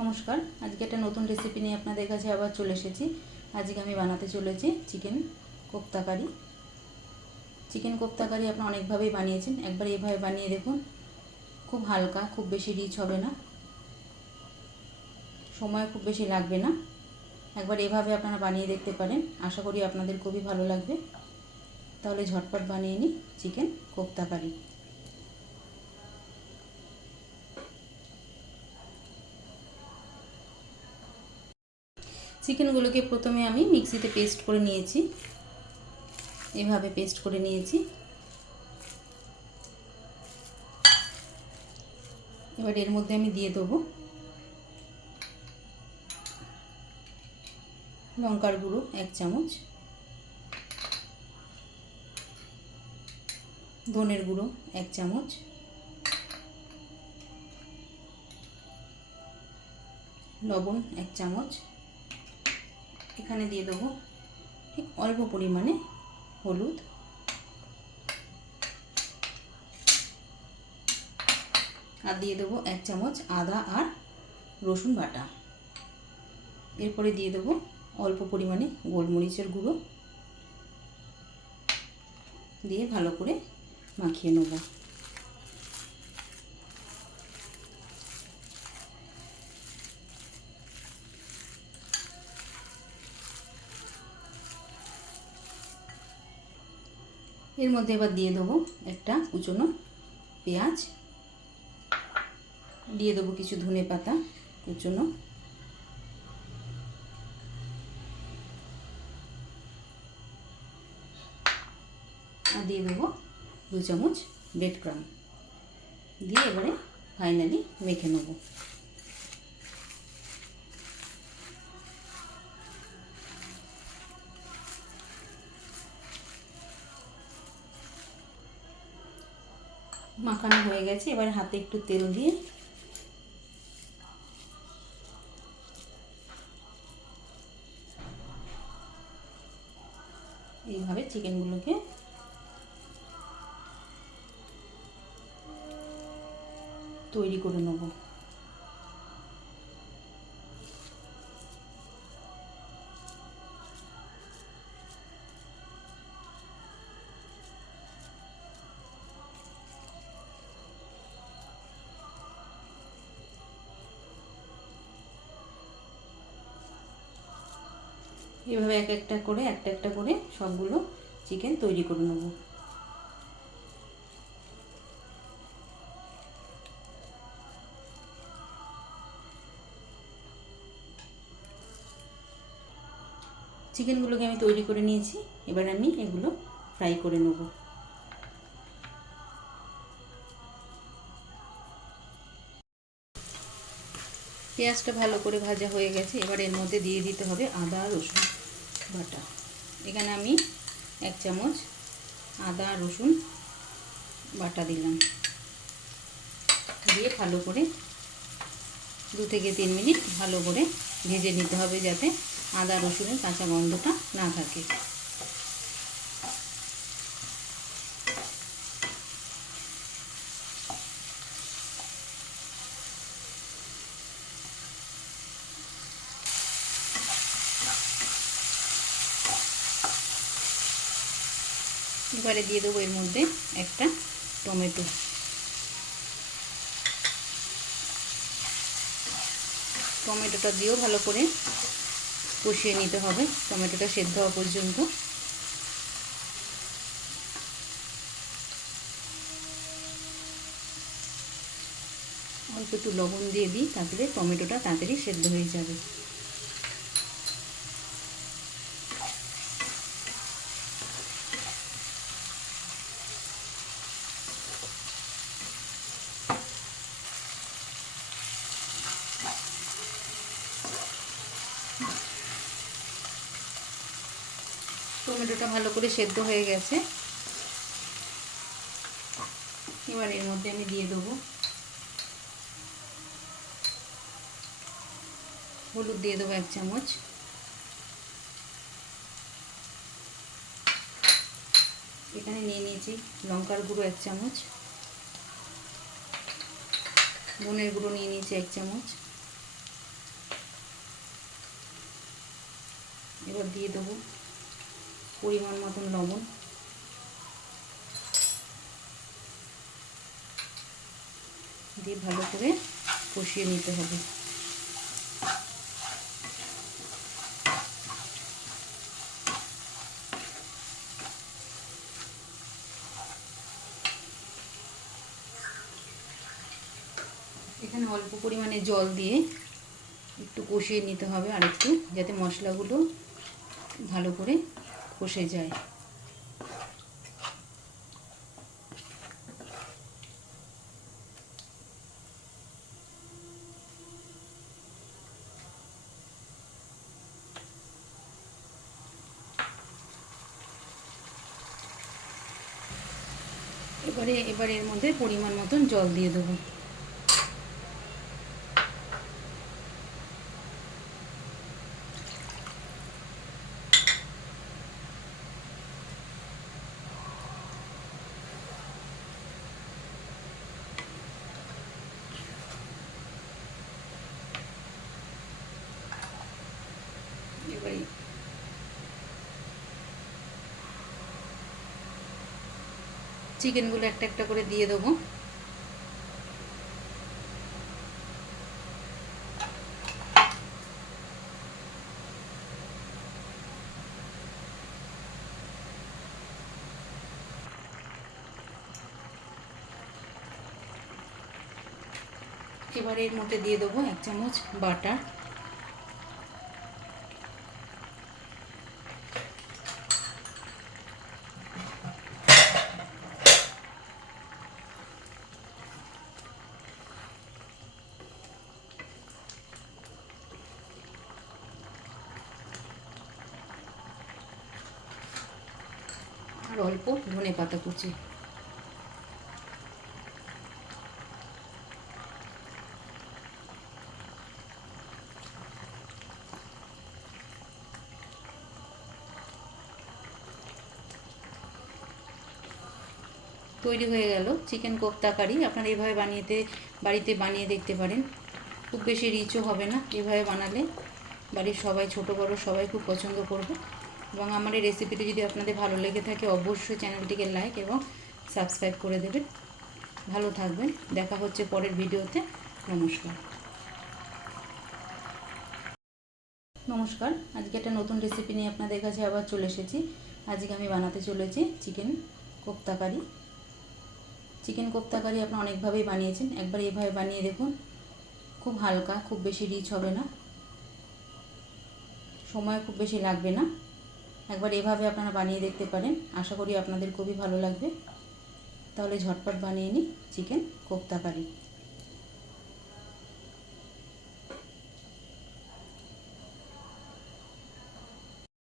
নমস্কার, আজকে একটা নতুন রেসিপি নিয়ে আপনাদের কাছে আবার চলে এসেছি। আজকে আমি বানাতে চলেছি চিকেন কোপ্তা কারি। চিকেন কোপ্তা কারি আপনারা অনেকভাবেই বানিয়েছেন, একবার এইভাবে বানিয়ে দেখুন। খুব হালকা, খুব বেশি রিচ হবে না, সময় খুব বেশি লাগবে না। একবার এভাবে আপনারা বানিয়ে দেখতে পারেন, আশা করি আপনাদের খুবই ভালো লাগবে। তাহলে ঝটপট বানিয়ে নিই চিকেন কোপ্তা কারি। চিকেনগুলোকে প্রথমে আমি মিক্সিতে পেস্ট করে নিয়েছি, এভাবে পেস্ট করে নিয়েছি। এবার এর মধ্যে আমি দিয়ে দেবো লঙ্কার গুঁড়ো 1 চামচ, ধনের গুঁড়ো 1 চামচ, লবণ 1 চামচ, এখানে দিয়ে দেবো ঠিক অল্প পরিমাণে হলুদ, আর দিয়ে দেবো 1 চামচ আদা আর রসুন বাটা। এরপরে দিয়ে দেবো অল্প পরিমাণে গোলমরিচের গুঁড়ো, দিয়ে ভালো করে মাখিয়ে নেব। এর মধ্যে এবার দিয়ে দেবো একটা কুচনো পেঁয়াজ, দিয়ে দেবো কিছু ধনে পাতা কুচনো, আর দিয়ে দেবো 2 চামচ ব্রেড ক্রাম্ব, দিয়ে এবারে ফাইনালি মেখে নেব। মাখানো হয়ে গেছে, এবার হাতে একটু তেল দিয়ে এইভাবে চিকেনগুলোকে তৈরি করে নেব। এভাবে একটা একটা করে সবগুলো চিকেন তৈরি করে নেব। চিকেনগুলোকে আমি তৈরি করে নিয়েছি, এবার আমি এগুলো ফ্রাই করে নেব। পেঁয়াজটা ভালো করে ভাজা হয়ে গেছে, এবার এর মধ্যে দিয়ে দিতে হবে আদা রসুন বাটা। এখানে আমি 1 চামচ আদা রসুন বাটা দিলাম, দিয়ে ভালো করে 2 থেকে 3 মিনিট ভালো করে ভেজে নিতে হবে, যাতে আদা রসুনের কাঁচা গন্ধটা না থাকে। এবারে দিয়ে দেবো এর মধ্যে একটা টমেটো, টমেটোটা দিয়েও ভালো করে কষিয়ে নিতে হবে, টমেটোটা সেদ্ধ হওয়া পর্যন্ত। অল্প একটু লবণ দিয়ে দিই, তাহলে টমেটোটা তাড়াতাড়ি সেদ্ধ হয়ে যাবে। টমেটোটা ভালো করে সেদ্ধ হয়ে গেছে, এবার এর মধ্যে আমি দিয়ে দেবো হলুদ, দিয়ে দেবো 1 চামচ, এখানে নিয়ে নিয়েছি লঙ্কার গুঁড়ো 1 চামচ, ধনের গুঁড়ো নিয়ে নিয়েছি 1 চামচ, এবার দিয়ে দেবো পরিমাণ মতন লবণ, দিয়ে ভালো করে কষিয়ে নিতে হবে। এখানে অল্প পরিমাণে জল দিয়ে একটু কষিয়ে নিতে হবে আর একটু, যাতে মশলাগুলো ভালো করে কষে যায়। এবার এর মধ্যে পরিমাণ মতন জল দিয়ে দেবো। এবারে চিকেনগুলো একটা একটা করে দিয়ে দেবো। এবারে এর মধ্যে দিয়ে দেবো 1 চামচ বাটার, আর অল্প ধনেপাতা কুচি। তৈরি হয়ে গেল চিকেন কোপ্তা কারি। আপনারা এভাবে বাড়িতে বানিয়ে দেখতে পারেন। খুব বেশি রিচও হবে না, এভাবে বানালে বাড়ির সবাই, ছোট বড় সবাই খুব পছন্দ করবে। এবং আমার এই রেসিপিটি যদি আপনাদের ভালো লেগে থাকে অবশ্যই চ্যানেলটিকে লাইক এবং সাবস্ক্রাইব করে দেবেন। ভালো থাকবেন, দেখা হচ্ছে পরের ভিডিওতে। নমস্কার। আজকে একটা নতুন রেসিপি নিয়ে আপনাদের কাছে আবার চলে এসেছি। আজকে আমি বানাতে চলেছি চিকেন কোপ্তা কারি। চিকেন কোপ্তা কারি আপনারা অনেকভাবেই বানিয়েছেন, একবার এভাবে বানিয়ে দেখুন। খুব হালকা, খুব বেশি রিচ হবে না, সময় খুব বেশি লাগবে না। একবার এভাবে আপনারা বানিয়ে দেখতে পারেন, আশা করি আপনাদের খুবই ভালো লাগবে। তাহলে ঝটপট বানিয়ে নিই চিকেন কোপ্তা কারি।